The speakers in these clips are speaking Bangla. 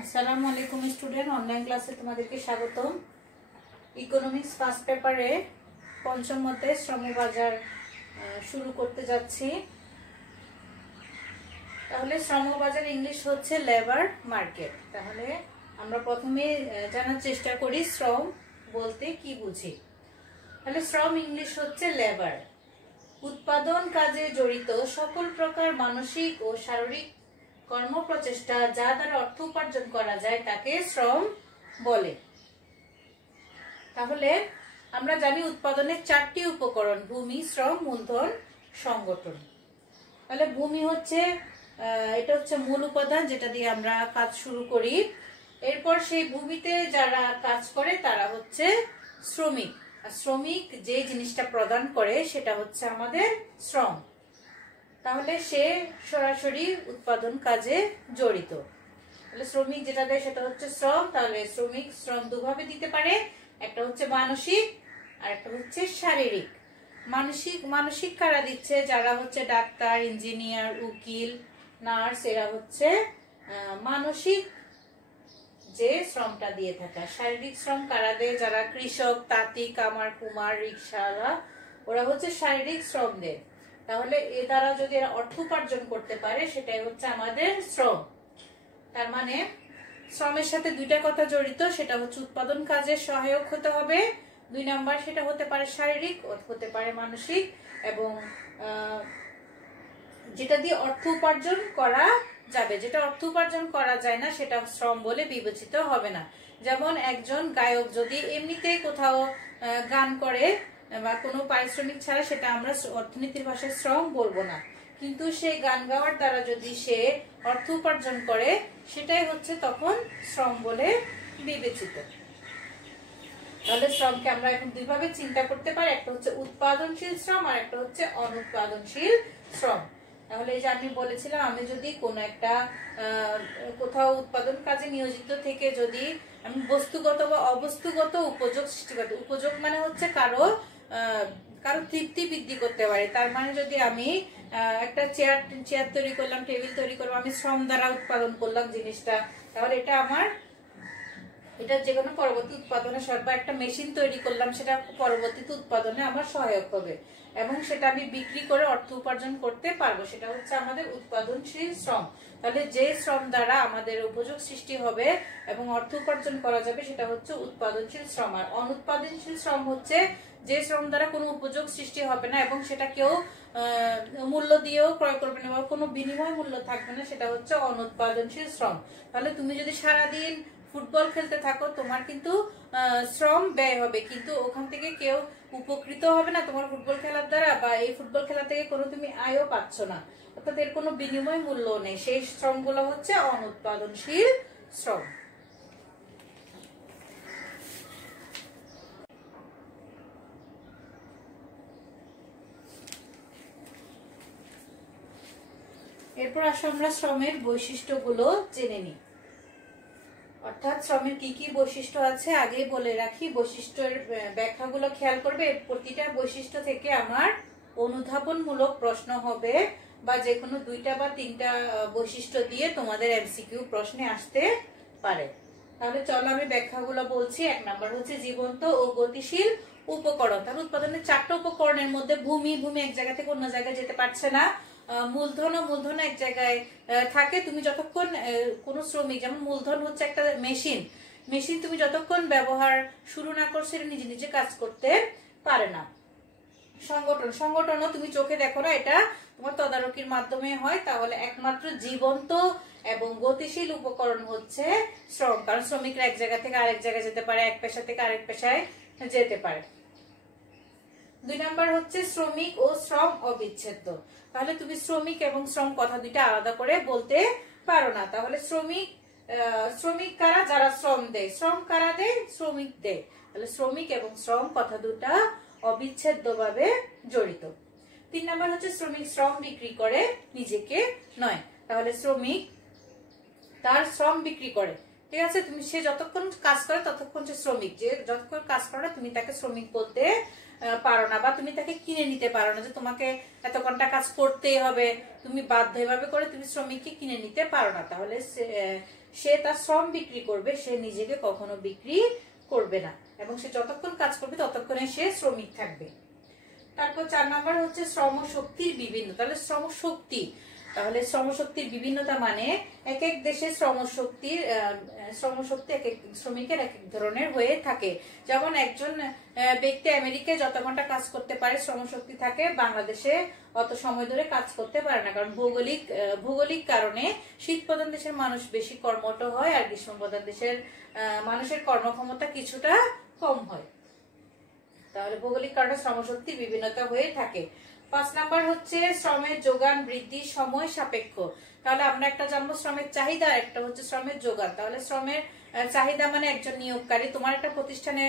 আসসালামু আলাইকুম স্টুডেন্ট, অনলাইন ক্লাসে তোমাদেরকে স্বাগতম। ইকোনমিক্স ফার্স্ট পেপারে পঞ্চম মতে শ্রমবাজার শুরু করতে যাচ্ছি। তাহলে শ্রমবাজার ইংলিশ হচ্ছে লেবার মার্কেট। তাহলে আমরা প্রথমে জানার চেষ্টা করি শ্রম বলতে কি বুঝি। তাহলে শ্রম ইংলিশ হচ্ছে লেবার। উৎপাদন কাজে জড়িত সকল প্রকার মানসিক ও শারীরিক কর্মপ্রচেষ্টা যা দ্বারা অর্থ উপার্জন করা যায় তাকে শ্রম বলে। তাহলে আমরা জানি উৎপাদনের চারটি উপকরণ: ভূমি, শ্রম, মূলধন, সংগঠন। তাহলে ভূমি হচ্ছে এটা হচ্ছে মূল উপাদান যেটা দিয়ে আমরা কাজ শুরু করি। এরপর সেই ভূমিতে যারা কাজ করে তারা হচ্ছে শ্রমিক। আর শ্রমিক যে জিনিসটা প্রদান করে সেটা হচ্ছে আমাদের শ্রম। তাহলে সে সরাসরি উৎপাদন কাজে জড়িত। তাহলে শ্রমিক যেটা দেয় সেটা হচ্ছে শ্রম। তাহলে শ্রমিক শ্রম দুভাবে দিতে পারে, একটা হচ্ছে মানসিক আর একটা হচ্ছে শারীরিক। মানসিক কারা দিচ্ছে? যারা হচ্ছে ডাক্তার, ইঞ্জিনিয়ার, উকিল, নার্স, এরা হচ্ছে মানসিক যে শ্রমটা দিয়ে থাকে। শারীরিক শ্রম কারা দেয়? যারা কৃষক, তাঁতি, কামার, কুমার, রিকশাওয়ালা, ওরা হচ্ছে শারীরিক শ্রম দেয়। তাহলে এ দ্বারা যদি এরা অর্থ উপার্জন করতে পারে সেটাই হচ্ছে আমাদের শ্রম। তার মানে শ্রমের সাথে দুইটা কথা জড়িত, সেটা হচ্ছে উৎপাদন কাজে সহায়ক হতে হবে 2 নাম্বার, সেটা হতে পারে শারীরিক, হতে পারে মানসিক, এবং যেটা দিয়ে অর্থ উপার্জন করা যাবে। যেটা অর্থ উপার্জন করা যায় না সেটা শ্রম বলে বিবেচিত হবে না। যেমন একজন গায়ক যদি এমনিতেই কোথাও গান করে বা কোনো পারিশ্রমিক ছাড়া, সেটা আমরা অর্থনীতির ভাষায় শ্রম বলবো না। কিন্তু সেই গান গাওয়ার দ্বারা যদি সে অর্থ উপার্জন করে সেটাই হচ্ছে তখন শ্রম বলে বিবেচিত। তাহলে শ্রমকে আমরা এখন দুইভাবে চিন্তা করতে পারি, একটা হচ্ছে উৎপাদনশীল শ্রম আর একটা হচ্ছে অনুৎপাদনশীল শ্রম। তাহলে এই যে আমি বলেছিলাম, আমি যদি কোনো একটা কোথাও উৎপাদন কাজে নিয়োজিত থেকে যদি আমি বস্তুগত বা অবস্তুগত উপযোগ সৃষ্টি করতে, উপযোগ মানে হচ্ছে কারো তৃপ্তি বৃদ্ধি করতে পারি। তার মানে যদি আমি একটা চেয়ার তৈরি করলাম, টেবিল তৈরি করলাম, আমি শ্রম দ্বারা উৎপাদন করলাম জিনিসটা, তাহলে এটা যে কোনো পরবর্তী উৎপাদনে বা একটা মেশিন তৈরি করলাম, সেটা পরবর্তীতে উৎপাদনে আমার সহায়ক হবে এবং সেটা আমি বিক্রি করে অর্থ উপার্জন করতে পারবো। সেটা হচ্ছে আমাদের উৎপাদনশীল শ্রম। তাহলে যে শ্রম দ্বারা আমাদের উপযোগ সৃষ্টি হবে এবং অর্থ উপার্জন করা যাবে সেটা হচ্ছে উৎপাদনশীল শ্রম। আর অনুৎপাদনশীল শ্রম হচ্ছে যে শ্রম দ্বারা কোনো উপযোগ সৃষ্টি হবে না এবং সেটা কেউ মূল্য দিয়েও ক্রয় করবে না বা কোনো বিনিময় মূল্য থাকবে না, সেটা হচ্ছে অনুৎপাদনশীল শ্রম। তাহলে তুমি যদি সারাদিন ফুটবল খেলতে থাকো, তোমার কিন্তু শ্রম ব্যয় হবে, কিন্তু ওখান থেকে কেউ উপকৃত হবে না তোমার ফুটবল খেলার দ্বারা, বা এই ফুটবল খেলা থেকে কোনো তুমি আয়ও পাচ্ছ না, অর্থাৎ এর কোনো বিনিময় মূল্য নেই। সেই শ্রমগুলো হচ্ছে অনুৎপাদনশীল শ্রম। এরপর আসো আমরা শ্রমের বৈশিষ্ট্যগুলো জেনে নিই। অর্থাৎ শ্রমের কি কি বৈশিষ্ট্য আছে আগেই বলে রাখি। বৈশিষ্ট্যের ব্যাখ্যাগুলো খেয়াল করবে। প্রতিটা বৈশিষ্ট্য থেকে আমার অনুধাবনমূলক প্রশ্ন হবে, বা যে কোনো 2টা বা 3টা বৈশিষ্ট্য দিয়ে তোমাদের এমসিকিউ প্রশ্নে আসতে পারে। তাহলে চলো আমি ব্যাখ্যাগুলো বলছি। 1 নাম্বার হচ্ছে জীবন্ত ও গতিশীল উপকরণ। তাহলে উৎপাদনের 4টা উপকরণের মধ্যে ভূমি এক জায়গা থেকে অন্য জায়গায় যেতে পারছে না। মূলধন এক জায়গায় থাকে। তুমি যতক্ষণ কোনো শ্রমিক, যেমন মূলধন হচ্ছে একটা মেশিন তুমি যতক্ষণ ব্যবহার শুরু না করছো এটা নিজে নিজে কাজ করতে পারে না। সংগঠনও তুমি চোখে দেখো না, এটা তোমার তদারকির মাধ্যমে হয়। তাহলে একমাত্র জীবন্ত এবং গতিশীল উপকরণ হচ্ছে শ্রম, কারণ শ্রমিকরা এক জায়গা থেকে আরেক জায়গায় যেতে পারে, এক পেশা থেকে আরেক পেশায় যেতে পারে। 2 নাম্বার হচ্ছে শ্রমিক ও শ্রম অবিচ্ছেদ্য। তাহলে তুমি শ্রমিক এবং শ্রম কথা দুইটা আলাদা করে বলতে পারো না। তাহলে শ্রমিক কারা? যারা শ্রম দেয়। শ্রম কারা দেয়? শ্রমিক দেয়। তাহলে শ্রমিক এবং শ্রম কথা দুটা অবিচ্ছেদ্যভাবে জড়িত। 3 নাম্বার হচ্ছে শ্রমিক শ্রম বিক্রি করে, নিজেকে নয়। তাহলে শ্রমিক তার শ্রম বিক্রি করে, ঠিক আছে। সে যতক্ষণ কাজ করে ততক্ষণ সে শ্রমিক। যে যতক্ষণ কাজ করে না তুমি তাকে শ্রমিক বলতে পারো না, বা তুমি তাকে কিনে নিতে পারো না যে তোমাকে এত ঘন্টা কাজ করতেই হবে, তুমি বাধ্য এভাবে করে তুমি শ্রমিককে কিনে নিতে পারো না। তাহলে সে তার শ্রম বিক্রি করবে, সে নিজেকে কখনো বিক্রি করবে না, এবং সে যতক্ষণ কাজ করবে ততক্ষণে সে শ্রমিক থাকবে। তারপর 4 নাম্বার হচ্ছে শ্রমশক্তির বিভিন্ন। তাহলে শ্রমশক্তির বিভিন্নতা মানে এক এক দেশে শ্রমশক্তি এক এক শ্রমিকের এক এক ধরনের হয়ে থাকে। যেমন একজন ব্যক্তি আমেরিকায় যত ঘন্টা কাজ করতে পারে শ্রমশক্তি থাকে, বাংলাদেশে অত সময় ধরে কাজ করতে পারে না, কারণ ভৌগোলিক কারণে শীত প্রধান দেশের মানুষ বেশি কর্মঠ হয় আর গ্রীষ্ম প্রধান দেশের মানুষের কর্মক্ষমতা কিছুটা কম হয়। তাহলে ভৌগোলিক কারণে শ্রমশক্তির বিভিন্নতা হয়ে থাকে। 5 নাম্বার হচ্ছে শ্রমের যোগান বৃদ্ধি সময় সাপেক্ষ। তাহলে আমরা একটা জানবো শ্রমের চাহিদা, একটা হচ্ছে শ্রমের যোগান। তাহলে শ্রমের চাহিদা মানে একজন নিয়োগকারী, তোমার একটা প্রতিষ্ঠানে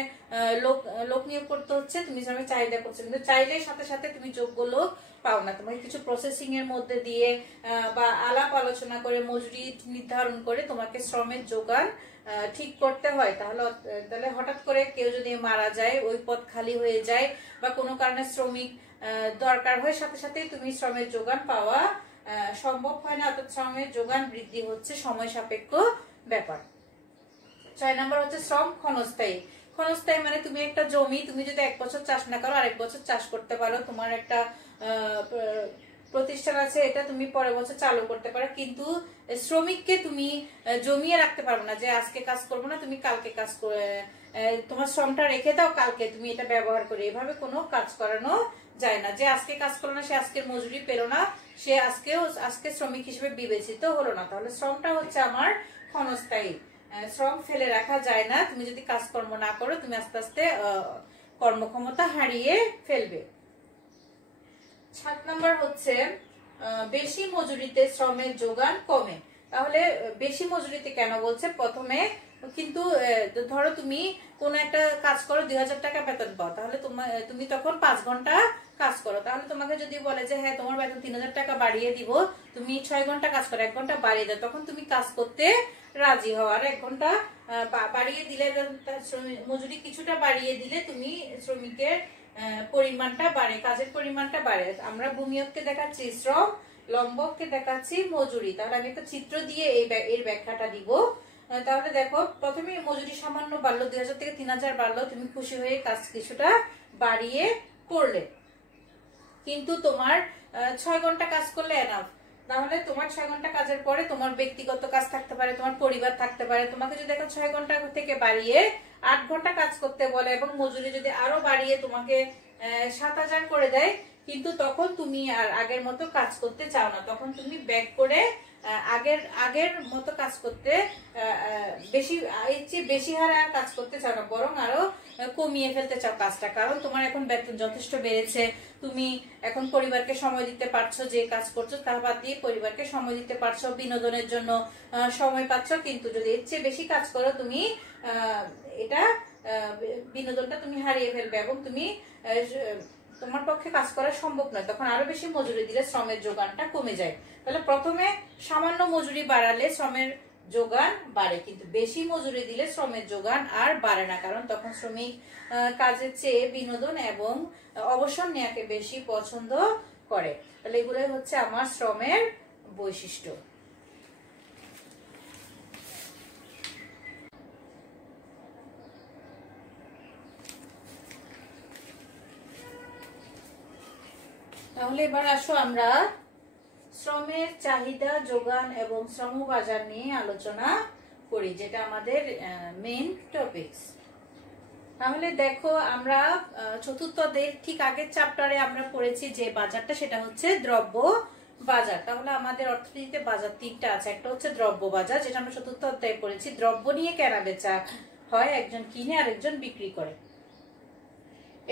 লোক নিয়োগ করতে হচ্ছে, তুমি শ্রমের চাহিদা করছো, কিন্তু চাইলে সাথে সাথে তুমি যোগ্য লোক পাও না, তোমাকে কিছু প্রসেসিং এর মধ্যে দিয়ে বা আলাপ আলোচনা করে মজুরি নির্ধারণ করে তোমাকে শ্রমের যোগান ঠিক করতে হয়। তাহলে হঠাৎ করে কেউ যদি মারা যায়, ওই পদ খালি হয়ে যায়, বা কোনো কারণে শ্রমিক দরকার হয়, সাথে সাথে তুমি শ্রমের যোগান পাওয়া সম্ভব হয় না। অর্থাৎ শ্রমের যোগান বৃদ্ধি হচ্ছে সময় সাপেক্ষ ব্যাপার। 6 নাম্বার হচ্ছে শ্রম ক্ষণস্থায়ী। ক্ষণস্থায়ী মানে তুমি একটা জমি, তুমি যদি 1 বছর চাষ না করো আরেক বছর চাষ করতে পারো, তোমার একটা প্রতিষ্ঠান আছে, এটা তুমি পরের বছর চালু করতে পারো, কিন্তু শ্রমিককে তুমি জমিয়ে রাখতে পারবে না যে আজকে কাজ করবো না, তুমি কালকে কাজ করে তোমার শ্রমটা রেখে দাও, কালকে তুমি এটা ব্যবহার করে, এভাবে কোনো কাজ করানো যায় না। যে আজকে কাজ করলো না সে আজকের মজুরি পেলো না, সে আজকে শ্রমিক হিসেবে বিবেচিত হলো না। তাহলে শ্রমটা হচ্ছে আমার ক্ষণস্থায়ী, শ্রম ফেলে রাখা যায় না, তুমি যদি কাজকর্ম না করো তুমি আস্তে আস্তে কর্মক্ষমতা হারিয়ে ফেলবে। 7 নাম্বার হচ্ছে বেশি মজুরিতে শ্রমের যোগান কমে। তাহলে বেশি মজুরিতে কেন বলছে? প্রথমে কিন্তু ধরো তুমি কোন একটা কাজ করো, 2000 টাকা বেতন পাও, তাহলে তুমি তখন 5 ঘন্টা কাজ করো, তাহলে তোমাকে যদি বলে যে হ্যাঁ তোমার বেতন 3000 টাকা বাড়িয়ে দিব, তুমি 6 ঘন্টা কাজ করো, 1 ঘন্টা বাড়িয়ে দাও, তখন তুমি কাজ করতে রাজি হও। আর 1 ঘন্টা বাড়িয়ে দিলে, মজুরি কিছুটা বাড়িয়ে দিলে তুমি শ্রমিকের পরিমাণটা বাড়ে, কাজের পরিমাণটা বাড়ে। আমরা ভূমিয়ককে দেখাচ্ছি শ্রম, লম্বককে দেখাচ্ছি মজুরি। তাহলে আমি একটা চিত্র দিয়ে এর ব্যাখ্যাটা দিব। তাহলে দেখো, প্রথমে মজুরি সামান্য বাড়লো, 2000 থেকে 3000 বাড়লো, তুমি খুশি হয়ে কাজ কিছুটা বাড়িয়ে করলে, কিন্তু তোমার 6 ঘন্টা কাজ করলে এনাফ। তাহলে তোমার 6 ঘন্টা কাজের পরে তোমার ব্যক্তিগত কাজ থাকতে পারে, তোমার পরিবার থাকতে পারে, তোমাকে যদি এখন 6 ঘন্টা থেকে বাড়িয়ে 8 ঘন্টা কাজ করতে বলে এবং মজুরি যদি আরো বাড়িয়ে তোমাকে 7000 করে দেয়, কিন্তু তখন তুমি আর আগের মতো কাজ করতে চাও না, তখন তুমি ব্যাক করে আগের মতো কাজ করতে বেশি হারে কাজ করতে চাও না, বরং আরো কমিয়ে ফেলতে চাও কাজটা, কারণ তোমার এখন বেতন যথেষ্ট বেড়েছে, তুমি এখন পরিবারকে সময় দিতে পারছো, যে কাজ করছো তা বাদ দিয়ে পরিবারকে সময় দিতে পারছো, বিনোদনের জন্য সময় পাচ্ছ। কিন্তু যদি এর চেয়ে বেশি কাজ করো, তুমি এটা বিনোদনটা তুমি হারিয়ে ফেলবে এবং তোমার পক্ষে কাজ করা সম্ভব নয়, তখন আরো বেশি মজুরি দিলে শ্রমের যোগানটা কমে যায়। তাহলে প্রথমে সামান্য মজুরি বাড়ালে শ্রমের যোগান বাড়ে, কিন্তু বেশি মজুরি দিলে শ্রমের যোগান আর বাড়ে না, কারণ তখন শ্রমিক কাজের চেয়ে বিনোদন এবং অবসর নেওয়াকে বেশি পছন্দ করে। তাহলে এগুলোই হচ্ছে আমার শ্রমের বৈশিষ্ট্য। তাহলে এবার আসো আমরা শ্রমের চাহিদা, যোগান এবং শ্রম বাজার নিয়ে আলোচনা করি, যেটা আমাদের মেইন টপিকস। তাহলে দেখো, আমরা চতুর্থদের ঠিক আগের চ্যাপ্টারে আমরা পড়েছি যে বাজারটা, সেটা হচ্ছে দ্রব্য বাজার। তাহলে আমাদের অর্থনীতিতে বাজার 3টা আছে। একটা হচ্ছে দ্রব্য বাজার, যেটা আমরা চতুর্থ অধ্যায়ে পড়েছি, দ্রব্য নিয়ে কেনা বেচা হয়, একজন কিনে আর একজন বিক্রি করে।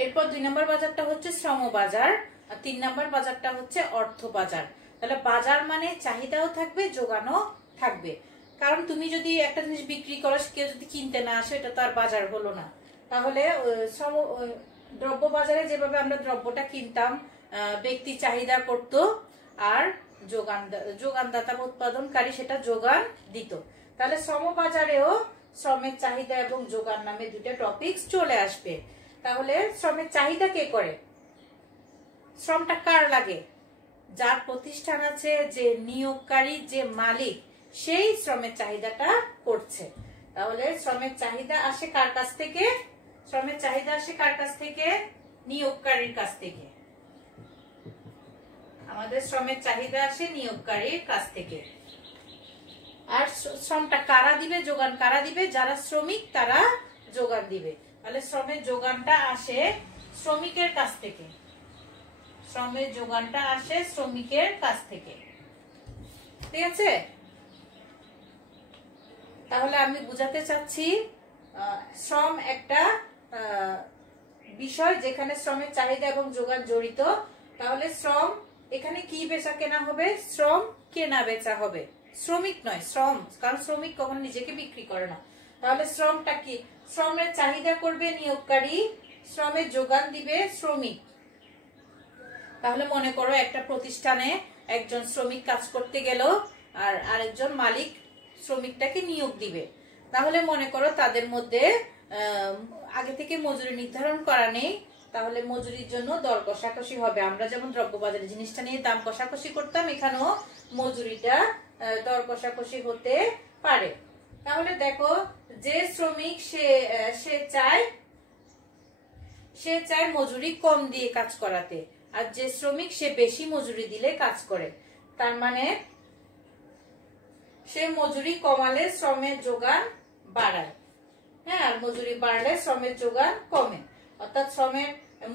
এরপর 2 নম্বর বাজারটা হচ্ছে শ্রম বাজার, আর 3 নম্বর বাজারটা হচ্ছে অর্থ বাজার। তাহলে বাজার মানে চাহিদাও থাকবে, যোগানও থাকবে, কারণ তুমি যদি একটা জিনিস বিক্রি করো, কেউ যদি কিনতে না আসে, এটা তো আর বাজার হলো না। তাহলে দ্রব্য বাজারে যেভাবে আমরা দ্রব্যটা কিনতাম, ব্যক্তি চাহিদা করত আর যোগানদাতা উৎপাদনকারী সেটা যোগান দিত। তাহলে শ্রম বাজারেও শ্রমের চাহিদা এবং যোগান নামে 2টা টপিকস চলে আসবে। তাহলে শ্রমের চাহিদা কে করে? শ্রমটা কার লাগে? যার প্রতিষ্ঠান আছে, যে নিয়োগকারী, যে মালিক, সেই শ্রমের চাহিদাটা করছে। তাহলে শ্রমের চাহিদা আসে কার কাছ থেকে? শ্রমের চাহিদা আসে কার কাছ থেকে? নিয়োগকারীর কাছ থেকে। আমাদের শ্রমের চাহিদা আসে নিয়োগকারীর কাছ থেকে। আর শ্রমটা কারা দিবে, যোগান কারা দিবে? যারা শ্রমিক তারা যোগান দিবে। তাহলে শ্রমের যোগানটা আসে শ্রমিকের কাছ থেকে। শ্রমের যোগানটা আসে শ্রমিকের কাছ থেকে। ঠিক আছে? তাহলে আমি বুঝাতে চাচ্ছি শ্রম একটা বিষয় যেখানে শ্রমের চাহিদা এবং যোগান জড়িত। তাহলে শ্রম এখানে কি বেচা কেনা হবে? শ্রম কেনা বেচা হবে, শ্রমিক নয়, শ্রম। কারণ শ্রমিক কখনো নিজেকে বিক্রি করে না। তাহলে শ্রমটা কি? শ্রমের চাহিদা করবে নিয়োগকারী, শ্রমের যোগান দিবে শ্রমিক। তাহলে মনে করো একটা প্রতিষ্ঠানে একজন শ্রমিক কাজ করতে গেল আর আরেকজন মালিক শ্রমিকটাকে নিয়োগ দিবে। তাহলে মনে করো তাদের মধ্যে আগে থেকে মজুরি নির্ধারণ করা নেই। তাহলে মজুরির জন্য দর কষাকষি হবে। আমরা যেমন দ্রব্যবাজারে জিনিসটা নিয়ে দাম কষাকষি করতাম, এখানেও মজুরিটা দর কষাকষি হতে পারে। তাহলে দেখো, যে শ্রমিক সে চায় মজুরি কম দিয়ে কাজ করাতে, আর যে শ্রমিক সে বেশি মজুরি দিলে কাজ করে। তার মানে সে মজুরি কমালে শ্রমের যোগান বাড়ায়, হ্যাঁ, আর মজুরি বাড়লে শ্রমের যোগান কমে। অর্থাৎ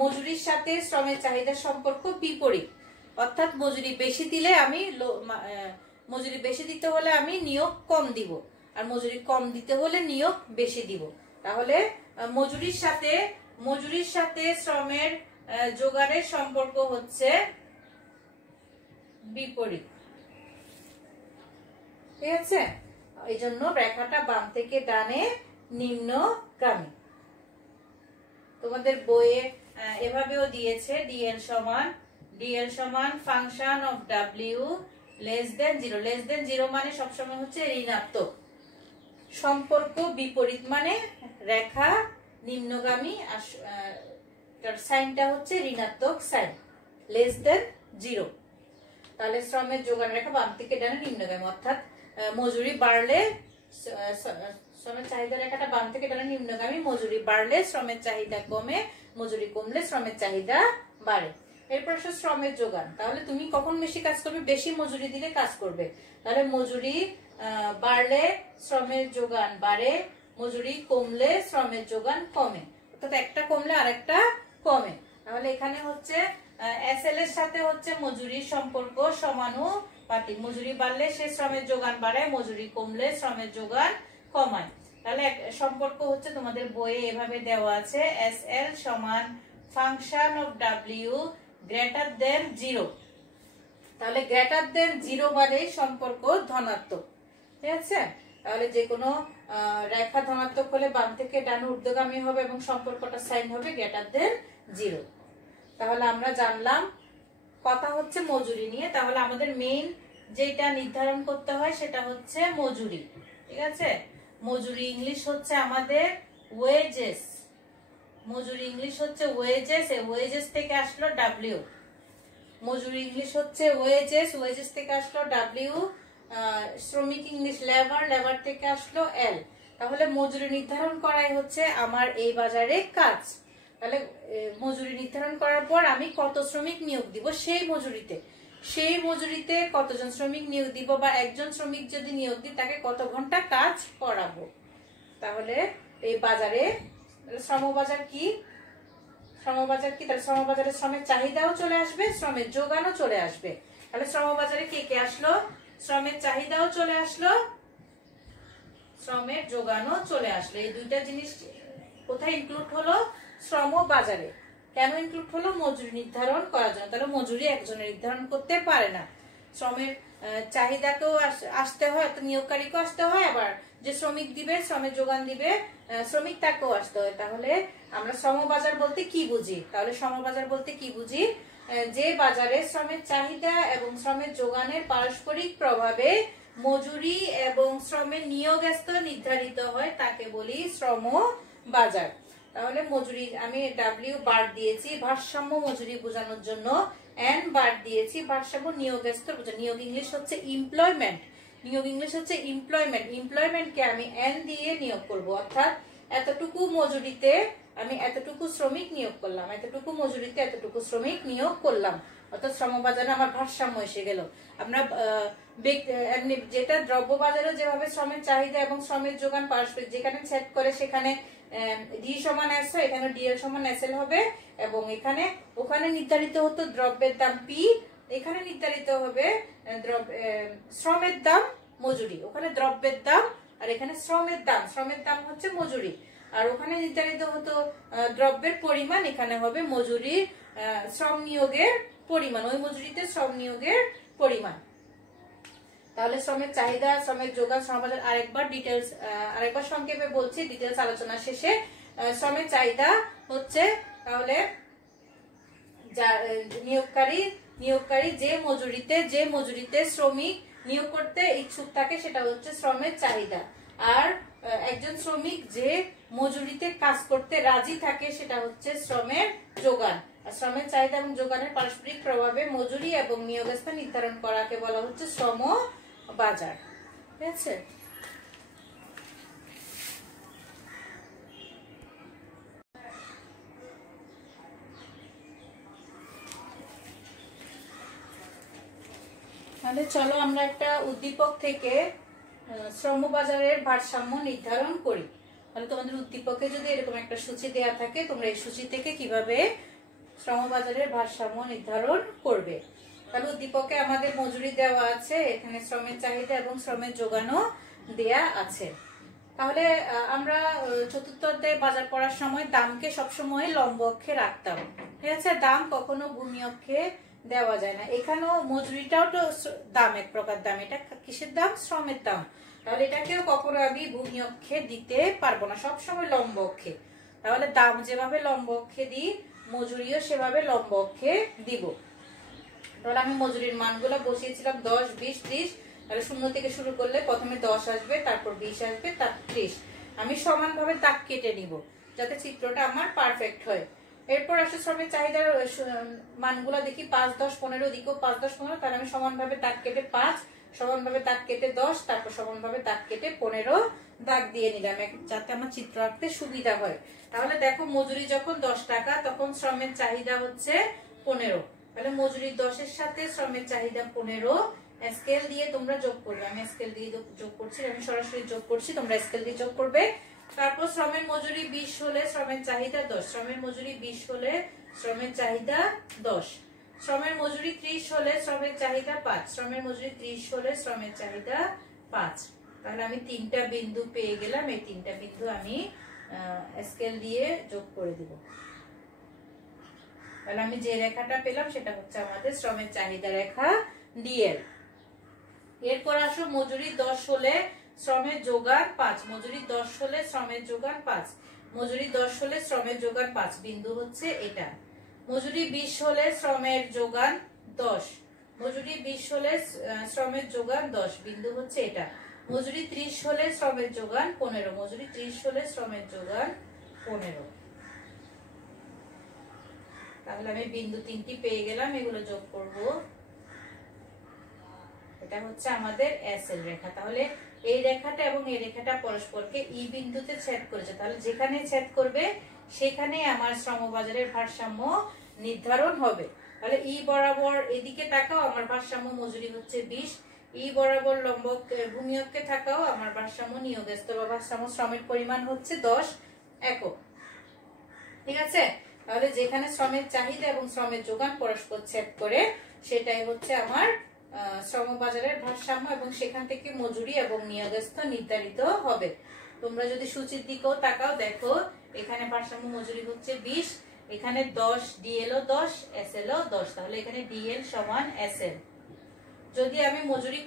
মজুরির সাথে শ্রমের চাহিদার সম্পর্ক বিপরীত। অর্থাৎ মজুরি বেশি দিলে মজুরি বেশি দিতে হলে আমি নিয়োগ কম দিব, আর মজুরি কম দিতে হলে নিয়োগ বেশি দিব। তাহলে মজুরির সাথে শ্রমের যোগানের সম্পর্ক হচ্ছে বিপরীত। ঠিক আছে? এই জন্য রেখাটা বাম থেকে ডানে নিম্নগামী। তোমাদের বইয়ে এভাবেও দিয়েছে, ডিএল সমান function of W less than 0। Less than 0 মানে সবসময় হচ্ছে ঋণাত্মক। সম্পর্ক বিপরীত মানে রেখা নিম্নগামী, আর তার সাইনটা হচ্ছে ঋণাত্মক সাইন, লেস দেন 0। তাহলে শ্রমের যোগান রেখা বাম থেকে ডানে নিম্নগামী। অর্থাৎ মজুরি বাড়লে শ্রমের চাহিদা রেখাটা বাম থেকে ডানে নিম্নগামী। মজুরি বাড়লে শ্রমের চাহিদা কমে, মজুরি কমলে শ্রমের চাহিদা বাড়ে। এরপর আসে শ্রমের যোগান। তাহলে তুমি কখন বেশি কাজ করবে? বেশি মজুরি দিলে কাজ করবে। তাহলে মজুরি বাড়লে শ্রমের যোগান বাড়ে, মজুরি কমলে শ্রমের যোগান কমে। অর্থাৎ একটা কমলে আরেকটা কমে। তাহলে এখানে হচ্ছে এসএল এর সাথে হচ্ছে মজুরির সম্পর্ক সমানুপাতিক। মজুরি বাড়লে সে শ্রমের যোগান বাড়ায়, মজুরি কমলে শ্রমের যোগান কমায়। তাহলে সম্পর্ক হচ্ছে তোমাদের বইয়ে এভাবে দেওয়া আছে, এসএল সমান function of W greater than 0। তাহলে গ্রেটার দেন 0 মানে সম্পর্ক ধনাত্মক। ঠিক আছে? তাহলে যে কোনো রেখা ধনাত্মক হলে বাম থেকে ডানে ঊর্ধ্বগামী হবে এবং সম্পর্কটা সাইন হবে গ্রেটার দেন 0। তাহলে আমরা জানলাম, কথা হচ্ছে মজুরি নিয়ে। তাহলে আমাদের মেইন যেটা নির্ধারণ করতে হয় সেটা হচ্ছে মজুরি। ঠিক আছে? মজুরি ইংলিশ হচ্ছে আমাদের ওয়েজেস। মজুরি ইংলিশ হচ্ছে ওয়েজেস। এই ওয়েজেস থেকে আসলো ডাব্লিউ। মজুরি ইংলিশ হচ্ছে ওয়েজেস, ওয়েজেস থেকে আসলো ডাব্লিউ। শ্রমিক ইংলিশ লেবার, লেবার থেকে আসলো এল। তাহলে মজুরি নির্ধারণ করাই হচ্ছে আমার এই বাজারে কাজ। তাহলে মজুরি নির্ধারণ করার পর আমি কত শ্রমিক নিয়োগ দিব সেই মজুরিতে কতজন শ্রমিক নিয়োগ দিব, বা একজন শ্রমিক যদি নিয়োগ দিই তাকে কত ঘন্টা কাজ করাবো। তাহলে এই বাজারে শ্রমবাজার কি? তাহলে শ্রমবাজারে শ্রমের চাহিদাও চলে আসবে, শ্রমের যোগানও চলে আসবে। তাহলে শ্রমবাজারে কে কে আসলো? শ্রমের চাহিদাও চলে আসলো, শ্রমের যোগানও চলে আসলো। এই দুইটা জিনিস কোথায় ইনক্লুড হলো? শ্রমবাজারে। কেন ইনক্লুড হলো? মজুরি নির্ধারণ করার জন্য। তাহলে মজুরি একজনের নির্ধারণ করতে পারে না, শ্রমের চাহিদাকেও আসতে হয়, নিয়োগকারীকেও আসতে হয়, আবার যে শ্রমিক দিবে, শ্রমের যোগান দিবে শ্রমিক, তাকেও আসতে হয়। তাহলে আমরা শ্রমবাজার বলতে কি বুঝি? তাহলে শ্রমবাজার বলতে কি বুঝি? যে বাজারে শ্রমের চাহিদা এবং শ্রমের যোগানের পারস্পরিক প্রভাবে মজুরি এবং শ্রমের নিয়োগ স্তর নির্ধারিত হয়, তাকে বলি শ্রমবাজার। তাহলে মজুরি আমি ডাব্লিউ বার দিয়েছি ভারসাম্য মজুরি বোঝানোর জন্য, এন বার দিয়েছি ভারসাম্য নিয়োগ স্তর বোঝানো। নিয়োগ ইংলিশ হচ্ছে এমপ্লয়মেন্ট। নিয়োগ ইংলিশ হচ্ছে এমপ্লয়মেন্ট। এমপ্লয়মেন্টকে আমি এন দিয়ে নিয়োগ করব, অর্থাৎ এতটুকু মজুরিতে আমি এতটুকু শ্রমিক নিয়োগ করলাম, এতটুকু মজুরিতে এতটুকু শ্রমিক নিয়োগ করলাম, অর্থাৎ শ্রমবাজারে আমার ভারসাম্য এসে গেল। আমরা যেটা দ্রব্য বাজারে যেভাবে শ্রমের চাহিদা এবং শ্রমের যোগান পারস্পরিক যেখানে ছেদ করে সেখানে ডি সমান এস, এখানে ডিএল সমান এসএল হবে, এবং এখানে ওখানে নির্ধারিত হতো দ্রব্যের দাম পি, এখানে নির্ধারিত হবে শ্রমের দাম মজুরি। ওখানে দ্রব্যের দাম আর এখানে শ্রমের দাম হচ্ছে মজুরি। আর ওখানে নির্ধারিত হতো দ্রব্যের পরিমাণ, এখানে হবে মজুরি শ্রম নিয়োগের পরিমাণ, ওই মজুরিতে শ্রম নিয়োগের পরিমাণ। তাহলে শ্রমের চাহিদা, শ্রমের যোগান, শ্রমবাজার আরেকবার সংক্ষেপে বলছি ডিটেলস আলোচনা শেষে। শ্রমের চাহিদা হচ্ছে তাহলে নিয়োগকারী যে মজুরিতে শ্রমিক নিয়োগ করতে ইচ্ছুক থাকে সেটা হচ্ছে শ্রমের চাহিদা। আর একজন শ্রমিক যে মজুরিতে কাজ করতে রাজি থাকে সেটা হচ্ছে শ্রমের যোগান। আর শ্রমের চাহিদা এবং যোগানের পারস্পরিক প্রভাবে মজুরি এবং নিয়োগস্থান নির্ধারণ করাকে বলা হচ্ছে শ্রম বাজার। ঠিক আছে? তাহলে চলো আমরা একটা উদ্দীপক থেকে শ্রমবাজারের ভারসাম্য নির্ধারণ করি। তাহলে তোমাদের উদ্দীপকে যদি এরকম একটা সূচি দেয়া থাকে, তোমরা এই সূচি থেকে কিভাবে শ্রমবাজারের ভারসাম্য নির্ধারণ করবে। তাহলে উদ্দীপকে আমাদের মজুরি দেওয়া আছে, এখানে শ্রমের চাহিদা এবং শ্রমের যোগানও দেয়া আছে। তাহলে আমরা চতুর্থ অধ্যায়ে বাজার পড়ার সময় দামকে সবসময় লম্ব অক্ষে রাখতাম। ঠিক আছে? দাম কখনো ভূমি অক্ষে দেওয়া যায় না। এখানেও মজুরিটাও তো দাম, এক প্রকার দাম। এটা কিসের দাম? শ্রমের দাম। তাহলে এটাকেও কখনো আমি ভূমি অক্ষে দিতে পারবো না, সবসময় লম্ব অক্ষে। তাহলে দাম যেভাবে লম্ব অক্ষে দিই, মজুরিও সেভাবে লম্ব অক্ষে দিব। তাহলে আমি মজুরির মানগুলো বসিয়েছিলাম 10, 20, 30। তাহলে 0 থেকে শুরু করলে প্রথমে 10 আসবে, তারপর 20 আসবে, তারপর 30। আমি সমানভাবে দাগ কেটে নিব যাতে চিত্রটা আমার পারফেক্ট হয়। এরপর আসলে শ্রমের চাহিদার মানগুলো দেখি 5, 10, 15, দিকেও 5, 10, 15। তাহলে আমি সমানভাবে দাগ কেটে 5, সমানভাবে দাগ কেটে 10, তারপর সমানভাবে দাগ কেটে 15 দাগ দিয়ে নিলাম যাতে আমার চিত্র আঁকতে সুবিধা হয়। তাহলে দেখো মজুরি যখন 10 টাকা তখন শ্রমের চাহিদা হচ্ছে 15। তাহলে মজুরি 10 এর সাথে শ্রমের চাহিদা 15 স্কেল দিয়ে তোমরা যোগ করবে। আমি স্কেল দিয়ে যোগ করছি, আমি সরাসরি যোগ করছি, তোমরা স্কেল দিয়ে যোগ করবে। তারপর শ্রমের মজুরি 20 হলে শ্রমের চাহিদা 10, শ্রমের মজুরি 20 হলে শ্রমের চাহিদা 10, শ্রমের মজুরি 30 হলে শ্রমের চাহিদা 5, শ্রমের মজুরি 30 হলে শ্রমের চাহিদা 5। তাহলে আমি 3টা বিন্দু পেয়ে গেলাম, এই 3টা বিন্দু আমি স্কেল দিয়ে যোগ করে দিব। তাহলে আমি যে রেখাটা পেলাম সেটা হচ্ছে আমাদের শ্রমের চাহিদা রেখা ডিএল। এরপর আসো মজুরি 10 হলে শ্রমের যোগান 5, মজুরি 10 হলে শ্রমের যোগান 5, মজুরি 10 হলে শ্রমের যোগান 5 বিন্দু হচ্ছে এটা। মজুরি 20 হলে শ্রমের যোগান 10, মজুরি 20 হলে শ্রমের যোগান 10 বিন্দু হচ্ছে এটা। মজুরি 30 হলে শ্রমের যোগান 15, মজুরি 30 হলে শ্রমের যোগান 15। তাহলে আমি বিন্দু 3টি পেয়ে গেলাম, এগুলো যোগ করব। এটা হচ্ছে আমাদের এসএল রেখা। তাহলে এই রেখাটা এবং এই রেখাটা পরস্পরকে ই বিন্দুতে ছেদ করেছে। তাহলে যেখানে ছেদ করবে সেখানে আমার শ্রমবাজারের ভারসাম্য নির্ধারণ হবে। তাহলে ই বরাবর এদিকে তাকাও, আমার ভারসাম্য মজুরি হচ্ছে 20। ই বরাবর লম্ব ভূমি অক্ষে থাকাও আমার ভারসাম্য নিয়োগস্থ বা ভারসাম্য শ্রমের পরিমাণ হচ্ছে 10 একক। ঠিক আছে? তাহলে যেখানে শ্রমের চাহিদা এবং শ্রমের যোগান পরস্পর ছেদ করে সেটাই হচ্ছে আমার শ্রমবাজারের ভারসাম্য, এবং সেখান থেকে মজুরি এবং নিয়োগস্থ নির্ধারিত হবে। তোমরা যদি সূচির দিকেও তাকাও, দেখো এখানে ভারসাম্য মজুরি হচ্ছে 20, এখানে 10, ডিএল ও 10, এসএল ও 10। তাহলে এখানে ডিএল সমান এসএল। যদি আমি মজুরি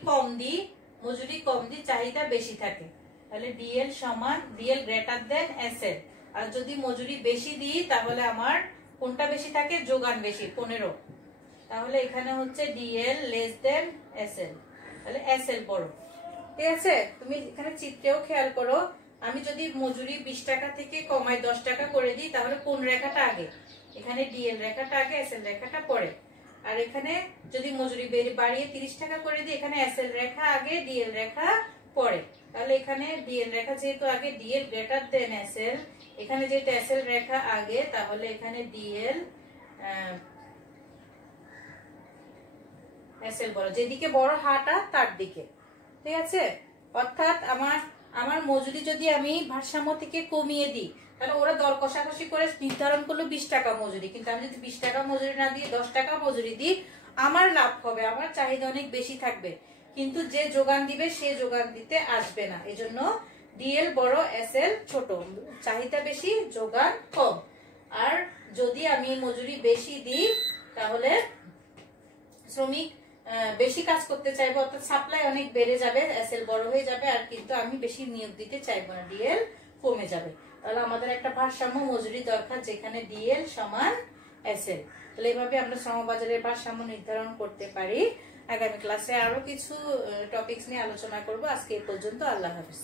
কম দিই চাহিদা বেশি থাকে, তাহলে ডিএল সমান ডিএল গ্রেটার দেন এসএল। আর যদি মজুরি বেশি দিই তাহলে আমার কোনটা বেশি থাকে? যোগান বেশি 15। তাহলে এখানে হচ্ছে ডিএল লেস দেন এসএল, তাহলে এসএল বড়। ঠিক আছে? তুমি এখানে চিত্রেও খেয়াল করো, আমি যদি মজুরি 20 টাকা থেকে কমাই 10 টাকা করে দিই তাহলে কোন রেখাটা আগে? এখানে ডিএল রেখাটা আগে, এসএল রেখাটা পরে। আর এখানে যদি মজুরি বাড়িয়ে 30 টাকা করে দিই, এখানে এসএল রেখা আগে ডিএল রেখা পরে, তাহলে এখানে ডিএল রেখা যেহেতু আগে ডিএল গ্রেটার দেন এসএল, এখানে যেহেতু এসএল রেখা আগে, তাহলে এখানে ডিএল এসএল বড়, যেদিকে বড় হাটা তার দিকে, ঠিক আছে। অর্থাৎ আমার মজুরি যদি আমি ভারসাম্য থেকে কমিয়ে দিই, তাহলে ওরা দর কষাকষি করে নির্ধারণ করলো 20 টাকা মজুরি, কিন্তু আমি যদি 20 টাকা মজুরি না দিয়ে 10 টাকা মজুরি দিই, আমার লাভ হবে, আমার চাহিদা অনেক বেশি থাকবে, কিন্তু যে যোগান দিবে সে যোগান দিতে আসবে না। এজন্য ডিএল বড় এসএল ছোট, চাহিদা বেশি যোগান কম। আর যদি আমি মজুরি বেশি দিই, তাহলে শ্রমিক বেশি কাজ করতে চাইবো, অর্থাৎ সাপ্লাই অনেক বেড়ে যাবে, এসএল বড় হয়ে যাবে, আর কিন্তু আমি বেশি নিয়োগ দিতে চাইবো না, ডিএল কমে যাবে। তাহলে আমাদের একটা ভারসাম্য মজুরি দরকার, যেখানে ডিএল সমান এসএল। তাহলে এইভাবে আমরা শ্রমবাজারের ভারসাম্য নির্ধারণ করতে পারি। আগামী ক্লাসে আরো কিছু টপিকস নিয়ে আলোচনা করব। আজকে এই পর্যন্ত, আল্লাহ হাফেজ।